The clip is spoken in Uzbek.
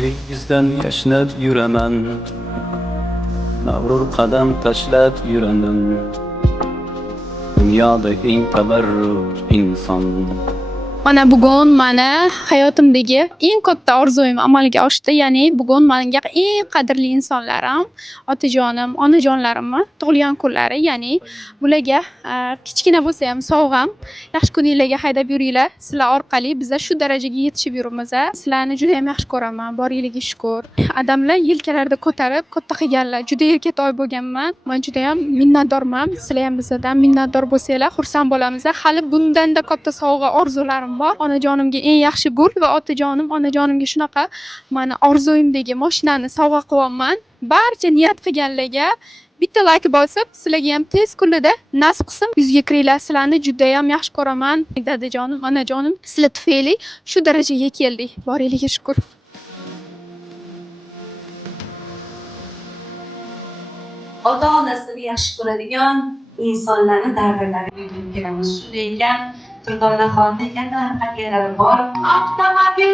Ko'zingizdan yashnab yuraman, mag'rur qadam tashlab yuraman. Dunyoda eng tabarruk inson. Mana bugun mani hayotimdagi eng katta orzuim amalga oshdi. Ya'ni bugun menga eng qadrli insonlarim, otajonim, onajonlarimni tug'ilgan kunlari. Ya'ni bularga kichkina bo'lsa ham sovg'am. Yaxshi kuninglarga haydab yuringlar. Sizlar orqali biz shu darajaga yetishib yuribmiz. Sizlarni juda ham yaxshi ko'raman. Borligiga shukr. Adamlar yelkalarida ko'tarib katta qilganlar. Juda erkatoy bo'lganman. Men juda ham minnatdorman. Sizlar ham bizdan minnatdor bo'lsanglar, xursand bo'lamiz. Hali bundan-da katta sovg'a orzularim bor. Onajonimga eng yaxshi gul va otajonim, onajonimga shunaqa mani orzuimdagi mashinani sovg'a qilyapman. Barcha niyat qilganlarga bitta like bosib, sizlarga ham tez kunlarda nasib qilsin yuzga kiringlar. Sizlarni juda ham yaxshi ko'raman. Dadajonim, onajonim, sizlar tufayli shu darajaga keldik. Borligiga shukr. Ota-onasini yaxshi ko'radigan insonlarni davralariga kelamiz. Shunday ekan, Turdonaxonning yana naqadlari bor. Avtomobil